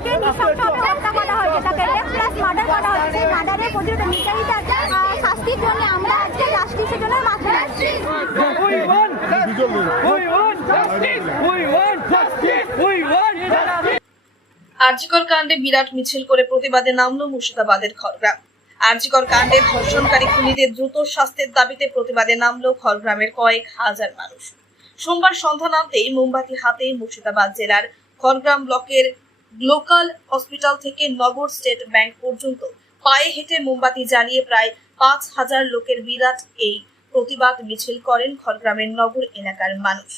যাকে নৃশংসভাবে হত্যা করা হয়েছে, তাকে রেপ প্লাস মার্ডার করা হয়েছে, সেই মার্ডারের প্রতিরোধে নির্যাতিতার শাস্তির জন্য আমরা আজকে জাস্টিসের জন্য মাঠে আসছি। আরজিকর কাণ্ডে বিরাট মিছিল করে প্রতিবাদে নামল মুর্শিদাবাদের খড়গ্রাম। আরজিকর কাণ্ডে ধর্ষণকারী খুনিদের দ্রুত শাস্তির দাবিতে প্রতিবাদে নামল খড়গ্রামের কয়েক হাজার মানুষ। সোমবার সন্ধ্যা নামতেই মোমবাতি হাতে মুর্শিদাবাদ জেলার খড়গ্রাম ব্লকের লোকাল হসপিটাল থেকে নগর স্টেট ব্যাংক পর্যন্ত পায়ে হেঁটে মোমবাতি জ্বালিয়ে প্রায় 5,000 লোকের বিরাট এই প্রতিবাদ মিছিল করেন খড়গ্রামের নগর এলাকার মানুষ।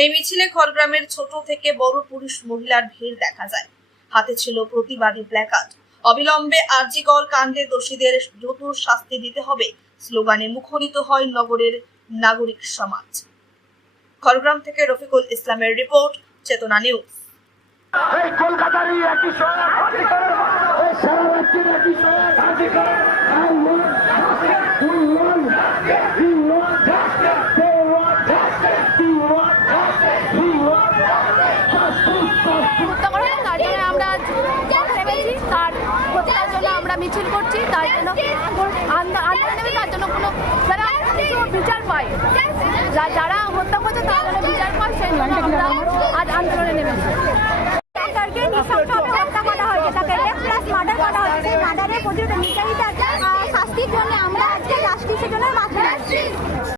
এই মিছিলে খড়গ্রামের ছোট থেকে বড় পুরুষ মহিলার ভিড় দেখা যায়। হাতে ছিল প্রতিবাদী প্ল্যাকার্ড। অবিলম্বে আরজিকর কাণ্ডে দোষীদের দ্রুত শাস্তি দিতে হবে স্লোগানে মুখরিত হয় নগরের নাগরিক সমাজ। খড়গ্রাম থেকে রফিকুল ইসলামের রিপোর্ট, চেতনা নিউজ। আমরা মিছিল করছি, তার জন্য আন্দোলনে তার জন্য কোনো যারা কিছু বিচার পায়, যারা হত্যা করছে তার জন্য বিচার পায়, সেই জন্য আমরা আজ আন্দোলনে নেমেছি।